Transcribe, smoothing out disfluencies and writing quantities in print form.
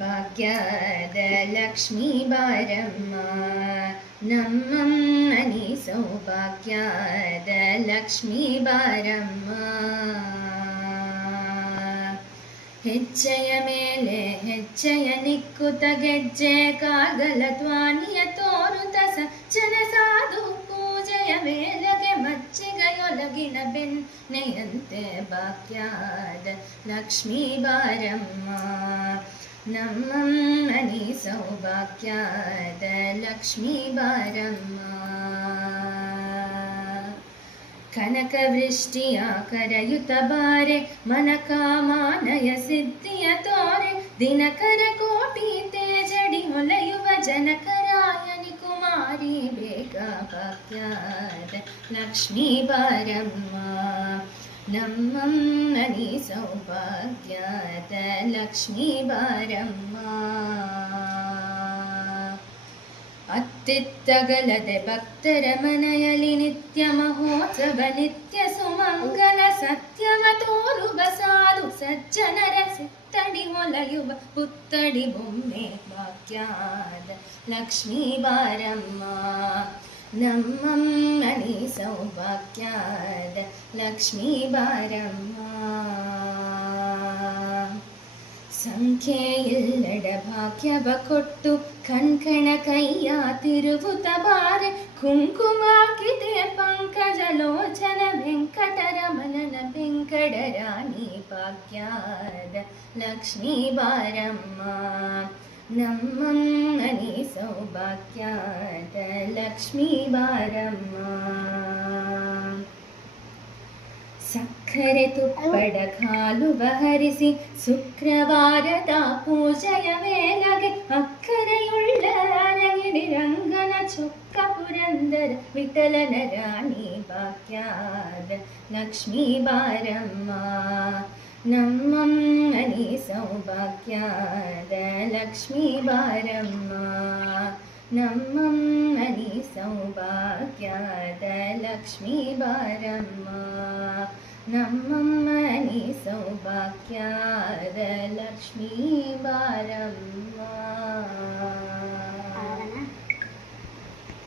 ಭಾಗ್ಯದ ಲಕ್ಷ್ಮೀ ಬಾರಮ್ಮ ನಮ್ಮಮ್ಮನಿ ಸೌಭಾಗ್ಯದ ಲಕ್ಷ್ಮೀ ಬಾರಮ್ಮ. ಹೆಜ್ಜೆಯ ಮೇಲೆ ಹೆಜ್ಜೆಯ ನಿಕ್ಕುತ ಗೆಜ್ಜೆ ಕಾಗಲ ಧ್ವನಿಯ ತೋರುತ ಸಜ್ಜನ ಸಾಧು ಪೂಜೆಯ ವೇಳೆಗೆ ಮಜ್ಜಿಗೆಯೊಳಗಿನ ಬೆಣ್ಣೆಯಂತೆ ಭಾಗ್ಯದ ಲಕ್ಷ್ಮೀ ಬಾರಮ್ಮ ನಮ್ಮಮ್ಮನಿ ಸೌಭಾಗ್ಯದ ಲಕ್ಷ್ಮೀ ಬಾರಮ್ಮ. ಕನಕವೃಷ್ಟಿಯ ಕರೆಯುತ್ತ ಬಾರೆ ಮನಕಾಮಾನಯ ಸಿದ್ಧಿಯ ತೋರೆ ದಿನಕರ ಕೋಟಿ ತೇಜಡಿ ಹೊಲೆಯುವ ಜನಕರಾಯನಿ ಕುಮಾರಿ ಬೇಗ ಭಾಗ್ಯದ ಲಕ್ಷ್ಮೀ ಬಾರಮ್ಮ ನಮ್ಮಮ್ಮನಿ ಸೌಭಾಗ್ಯದ ಲಕ್ಷ್ಮೀ ಬಾರಮ್ಮ. ಅತ್ತಿತ್ತಗಲದೆ ಭಕ್ತರ ಮನೆಯಲ್ಲಿ ನಿತ್ಯ ಮಹೋತ್ಸವ ನಿತ್ಯ ಸುಮಂಗಲ ಸತ್ಯವ ತೋರುವ ಸಾಧು ಸಜ್ಜನರ ಸಿತ್ತಡಿ ಹೊಲೆಯುವ ಪುತ್ತಡಿ ಬೊಮ್ಮೆ ಭಾಗ್ಯದ ಲಕ್ಷ್ಮೀ ಬಾರಮ್ಮ ನಮ್ಮಮ್ಮನಿ ಸೌಭಾಗ್ಯದ ಲಕ್ಷ್ಮೀ ಬಾರಮ್ಮ. ಸಂಖ್ಯೆಯಿಲ್ಲದ ಭಾಗ್ಯವ ಕೊಟ್ಟು ಕಣ್ಕಣ ಕೈಯ ತಿರುವುತ ಬಾರೆ ಕುಂಕುಮಾಕಿದೆ ಪಂಕಜ ಲೋಚನ ವೆಂಕಟರಮಣನ ವೆಂಕಟರಾಣಿ ಭಾಗ್ಯದ ಲಕ್ಷ್ಮೀ ಬಾರಮ್ಮ ನಮ್ಮಮ್ಮನಿ ಸೌಭಾಗ್ಯದ ಲಕ್ಷ್ಮೀ ಬಾರಮ್ಮ. ಸಕ್ಕರೆ ತುಪ್ಪಡ ಕಾಲುವ ಹರಿಸಿ ಶುಕ್ರವಾರದ ಪೂಜೆಯ ವೇಳೆಗೆ ಅಕ್ಕರೆಯುಳ್ಳ ಅರಗಿರಿ ರಂಗನ ಚೊಕ್ಕ ಪುರಂದರ ವಿಠಲನ ರಾಣಿ ಭಾಗ್ಯದ ಲಕ್ಷ್ಮೀ ಬಾರಮ್ಮ ನಮ್ಮಮ್ಮನಿ ಸೌಭಾಗ್ಯದ ಲಕ್ಷ್ಮೀ ಬಾರಮ್ಮ ನಮ್ಮಮ್ಮನಿ ಸೌಭಾಗ್ಯದ ಲಕ್ಷ್ಮೀ ಬಾರಮ್ಮ ನಮ್ಮಮ್ಮನಿ ಸೌಭಾಗ್ಯದ ಲಕ್ಷ್ಮೀ ಬಾರಮ್ಮ.